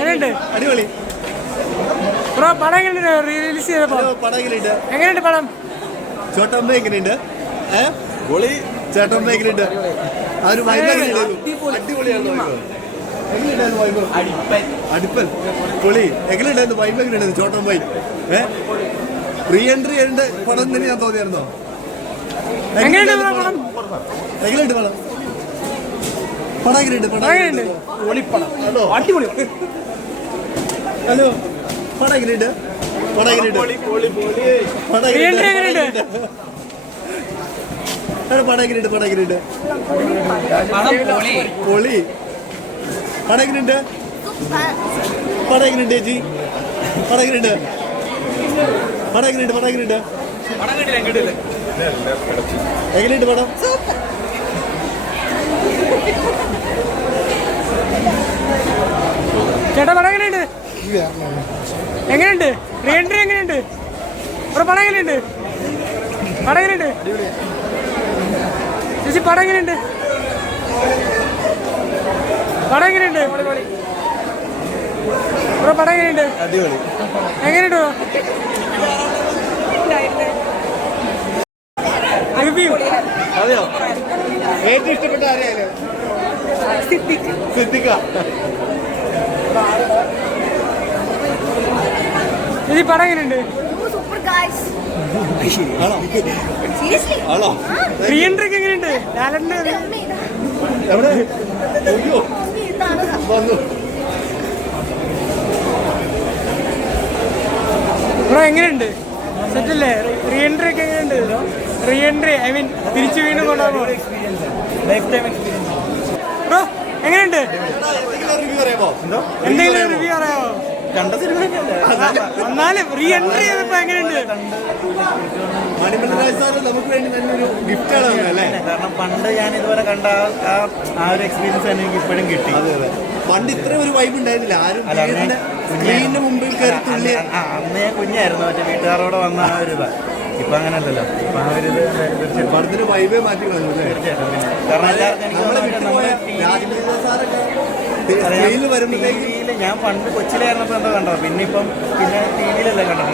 അടിപൊളി ബ്രോ പടം എങ്ങനെയുണ്ട്? റിലീസ് ചെയ്തപ്പോ പടം എങ്ങനെയുണ്ട്? എങ്ങനെയുണ്ട് പടം? ചോട്ടമ്മ എങ്ങനെയുണ്ട്? പൊളി. ചേട്ടമ്മ എങ്ങനെയുണ്ട്? ആ ഒരു വൈബ് അടിപൊളിയാണ്. അടുപ്പൻ പൊളി. എങ്ങനെയുണ്ടായിരുന്നു വൈബ്? എങ്ങനെയുണ്ടായിരുന്നു ചോട്ടമ്മ? റീ എൻട്രി ഉണ്ട് പടം തന്നെ ഞാൻ തോന്നിയായിരുന്നോ? എങ്ങനെയുണ്ട് പടം? പടം എങ്ങനെയുണ്ട്? ഹലോ പടം എങ്ങനെയുണ്ട്? പൊളി. പടം എങ്ങനെയുണ്ട്? ചേച്ചി പടം എങ്ങനെയുണ്ട്? എങ്ങനെയുണ്ട് പടം? ചേട്ടാ പടം എങ്ങനെയുണ്ട്? എങ്ങനെയുണ്ട്? റീ എൻട്രി എങ്ങനെയുണ്ട്? പടം എങ്ങനെയുണ്ട്? ചേച്ചി പടം എങ്ങനെയുണ്ട്? പടം എങ്ങനെയുണ്ട്? എങ്ങനെയുണ്ട്? അതെയോ? ഏറ്റവും ഇഷ്ടപ്പെട്ട ആരെയായാലും സിദ്ദിഖ. ചേച്ചി പടം എങ്ങനെയുണ്ട്? റീ എൻട്രി ഒക്കെ എങ്ങനെയുണ്ട്? എവിടെ വന്നു? ബ്രോ എങ്ങനെയുണ്ട്? സെറ്റല്ലേ? റീ എൻട്രി ഒക്കെ എങ്ങനെയുണ്ട്? റീ എൻട്രി ഐ മീൻ തിരിച്ചു വീണ്ടും കൊണ്ടുപോകുമ്പോ ബ്രോ എങ്ങനെയുണ്ട്? എന്തെങ്കിലും റിവ്യൂ അറിയാമോ? എന്നാലും റീ എൻട്രി ചെയ്തപ്പോ എങ്ങനെയുണ്ട്? മണിമണ്ഡലരാജ് സാറ് നമുക്ക് വേണ്ടി നല്ലൊരു ഗിഫ്റ്റാണ് അല്ലേ? കാരണം പണ്ട് ഞാൻ ഇതുവരെ കണ്ട ആ ഒരു എക്സ്പീരിയൻസ് എനിക്ക് ഇപ്പോഴും കിട്ടി. അതെ പണ്ട് ഇത്രയും ഒരു വൈബ് ഉണ്ടായിരുന്നില്ല. ആരും സ്ക്രീനിന് മുമ്പിൽ കയറി തുള്ളി. അന്ന് ഞാൻ കുഞ്ഞായിരുന്നു, മറ്റേ വീട്ടുകാരോടെ വന്ന ആ ഒരു ഇതാ. ഇപ്പൊ അങ്ങനല്ലല്ലോ. ഇപ്പൊ ആ ഒരു ഇത് പടത്തിന് വൈബേ മാറ്റി കളഞ്ഞു. തീർച്ചയായിട്ടും. കാരണം എല്ലാവർക്കും വരുമ്പോഴത്തേക്ക് ഞാൻ പണ്ട് കൊച്ചിലായിരുന്നപ്പോ എന്താ കണ്ടത്, പിന്നെ ടി വിയിലല്ലേ കണ്ടത്.